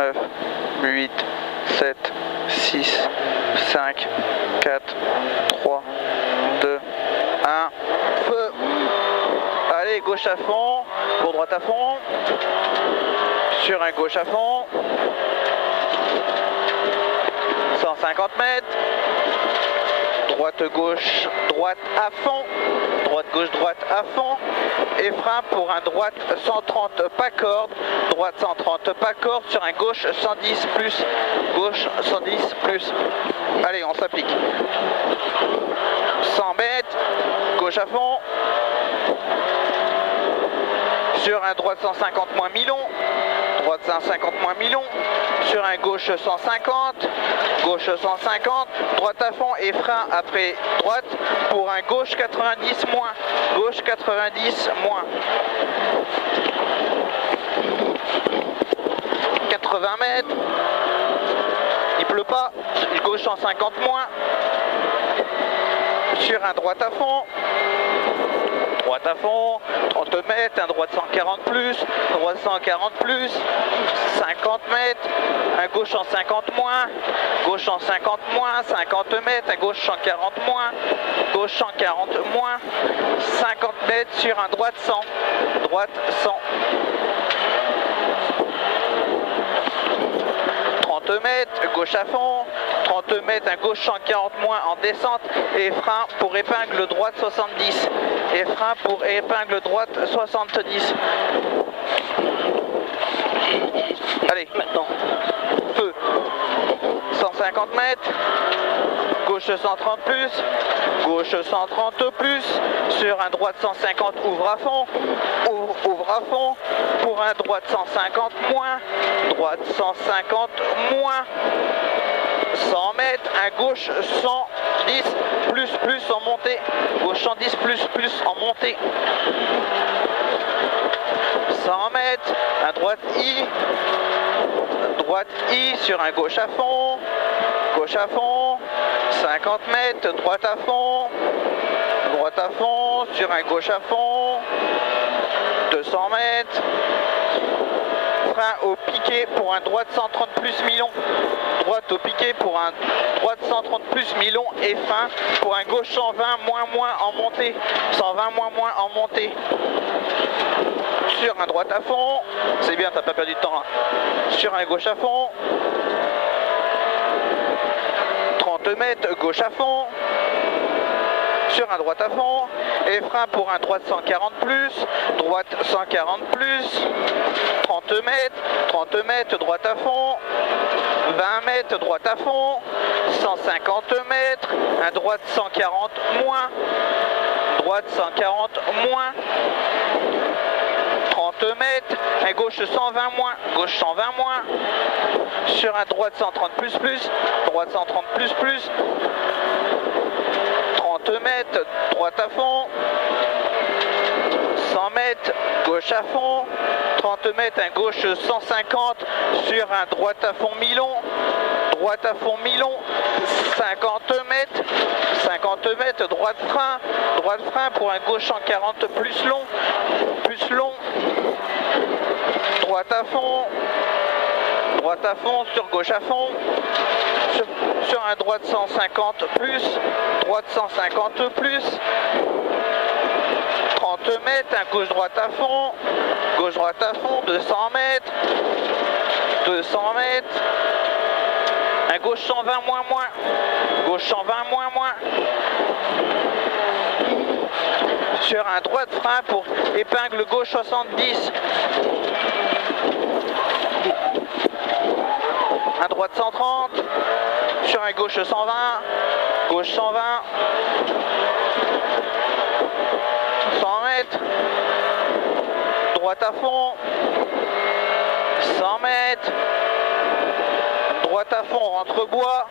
9, 8, 7, 6, 5, 4, 3, 2, 1, feu. Allez, gauche à fond, pour droite à fond, sur un gauche à fond, 150 mètres, droite gauche, droite à fond, droite gauche, droite à fond, et frein pour un droite 130 pas corde, droite 130 pas corde, sur un gauche 110 plus, gauche 110 plus. Allez, on s'applique. 100 mètres, gauche à fond, sur un droite 150 moins mi-long, droite 150 moins mi-long, sur un gauche 150, gauche 150, droite à fond et frein après droite pour un gauche 90 moins, gauche 90 moins. 80 mètres, il pleut pas, gauche 150 moins, sur un droite à fond, 30 mètres, un droite 140 plus, droite 140 plus, 50 mètres, un gauche en 50 moins, gauche en 50 moins, 50 mètres, un gauche 140 moins, gauche 140 moins, 50 mètres sur un droite 100, droite 100. 30 mètres, gauche à fond, 30 mètres, un gauche 140 moins en descente et frein pour épingle droite 70. Et frein pour épingle droite 70. Allez, maintenant, feu. 150 mètres, gauche 130 plus, gauche 130 plus, sur un droite 150 ouvre à fond, ouvre à fond, pour un droite 150 moins, droite 150 moins, 100 mètres, un gauche 110 plus en montée, gauche 110 plus en montée, 100 mètres, un droite I sur un gauche à fond, 50 mètres, droite à fond, sur un gauche à fond, 200 mètres, frein au piqué pour un droite 130 plus mi-long, droite au piqué pour un droite 130 plus mi-long et frein pour un gauche 120 moins en montée, 120 moins en montée, sur un droite à fond, c'est bien, t'as pas perdu de temps là, sur un gauche à fond, 30 mètres, gauche à fond, sur un droite à fond, et frein pour un droite 140 plus, droite 140 plus, 30 mètres, droite à fond, 20 mètres, droite à fond, 150 mètres, un droite 140 moins, droite 140 moins, 30 mètres, un gauche 120 moins, gauche 120 moins, sur un droite 130 plus, droite 130 plus, 30 mètres, droite à fond, 100 mètres, gauche à fond, 30 mètres, un gauche 150 sur un droite à fond mi-long, 50 mètres, droite frein pour un gauche 140 plus long, droite à fond sur gauche à fond, sur un droite 150 plus, droite 150 plus, 30 mètres, un gauche droite à fond, 200 mètres, un gauche 120 moins, gauche 120 moins, sur un droite frein pour épingle gauche 70, un droite 130, sur un gauche 120, gauche 120, 100 mètres, droite à fond, 100 mètres, droite à fond, rentre bois,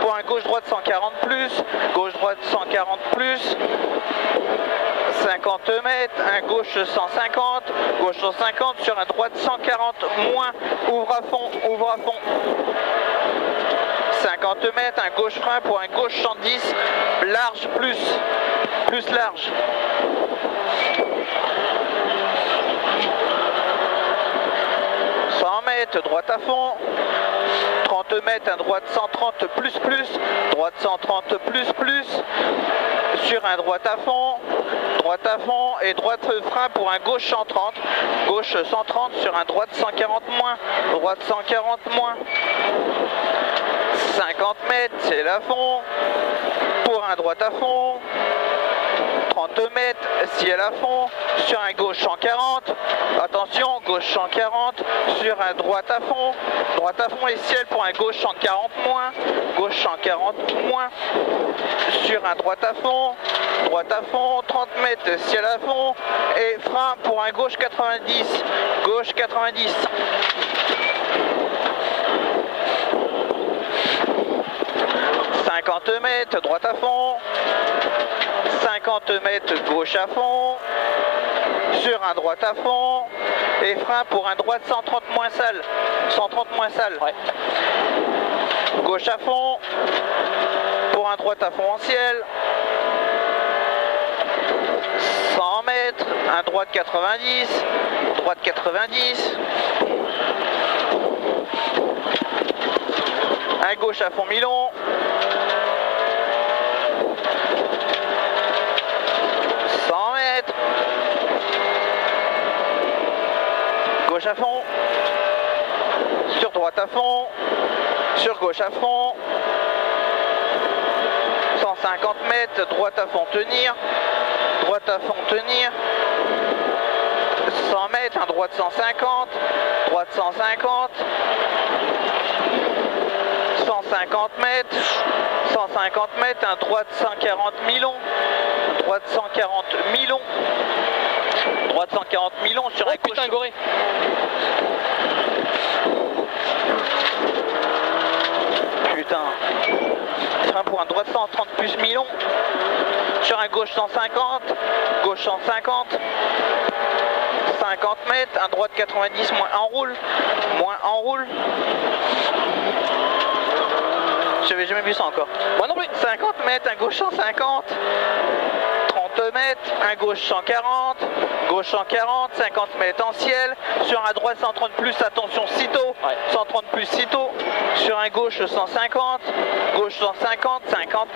pour un gauche-droite 140 plus, gauche-droite 140 plus, 50 mètres, un gauche 150, sur un droite 140 moins, ouvre à fond, 50 mètres, un gauche frein pour un gauche 110, large plus large. mètres, droite à fond. 30 mètres, un droite 130 plus, droite 130 plus, sur un droite à fond et droite frein pour un gauche 130, gauche 130 sur un droite 140 moins, droite 140 moins. 50 mètres, c'est à fond, pour un droite à fond. 30 mètres, ciel à fond, sur un gauche 140, attention, gauche 140, sur un droite à fond et ciel pour un gauche 140 moins, gauche 140 moins, sur un droite à fond, 30 mètres, ciel à fond, et frein pour un gauche 90, gauche 90. Mètres, droite à fond, 50 mètres, gauche à fond, sur un droite à fond, et frein pour un droite 130 moins sale, 130 moins sale, ouais. Gauche à fond, pour un droite à fond en ciel, 100 mètres, un droite 90, droite 90, un gauche à fond mi-long, 100 mètres, gauche à fond, sur droite à fond, sur gauche à fond, 150 mètres, droite à fond tenir, droite à fond tenir, 100 mètres, un droite 150, droite 150, 150 mètres, 150 mètres, un droite 140 mi-long, droite 140 mi-long, droite 140 mi-long sur un gauche. Putain, Goré. Putain. Frein pour un droite 130 plus mi-long, sur un gauche 150, gauche 150, 50 mètres, un droite 90 moins enroule, J'avais jamais vu ça encore. Moi non plus. 50 mètres, un gauche 150, 30 mètres, un gauche 140, gauche 140, 50 mètres en ciel, sur un droite 130 plus, attention sitôt, ouais. 130 plus sitôt, sur un gauche 150, gauche 150, 50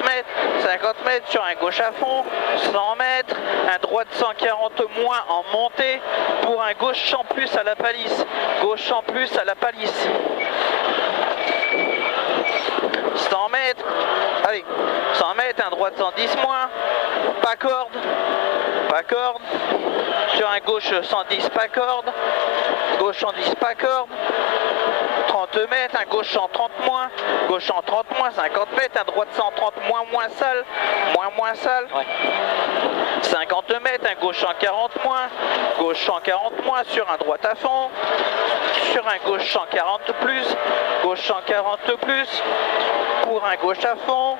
mètres, sur un gauche à fond, 100 mètres, un droite 140 moins en montée, pour un gauche 100 plus à la palisse, gauche 100 plus à la palisse. 100 mètres, allez, 100 mètres, un droite 110 moins, pas corde, sur un gauche 110 pas corde, gauche 110 pas corde, 30 mètres, un gauche 130 moins, gauche 130 moins, 50 mètres, un droite 130 moins sale, ouais. 50 mètres, un gauche 140 moins, gauche 140 moins, sur un droite à fond, sur un gauche 140 plus, gauche 140 plus, pour un gauche à fond,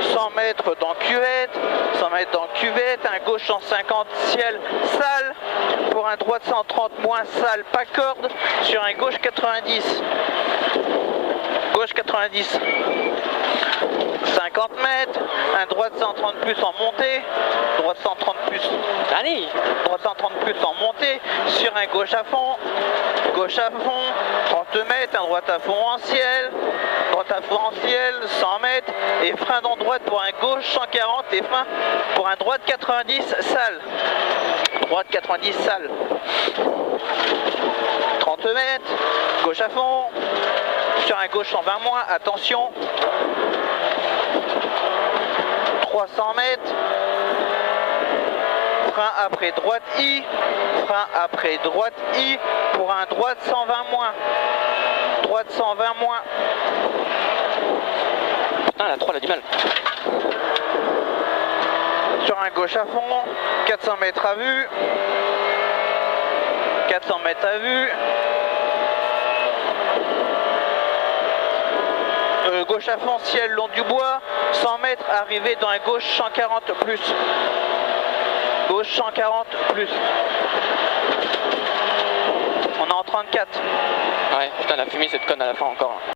100 mètres dans cuvette, un gauche 150 ciel sale, pour un droite 130 moins sale, pas corde, sur un gauche 90. Gauche 90. 50 mètres, un droite 130 plus en montée, droite 130 plus. Allez, droite 130 plus en montée, sur un gauche à fond, 30 mètres, un droite à fond en ciel, 100 mètres, et frein dans droite pour un gauche 140 et frein pour un droite 90 sale. Droite 90 sale. 30 mètres, gauche à fond, sur un gauche 120 moins, attention. 300 mètres, frein après droite I, pour un droite 120 moins. Droite 120 moins. Putain, la 3 elle a du mal. Sur un gauche à fond, 400 mètres à vue. 400 mètres à vue. Gauche à fond, ciel long du bois. 100 mètres, arrivé dans un gauche 140 plus. Gauche 140 plus. On est en 34. Ouais, putain, la fumée cette conne à la fin encore.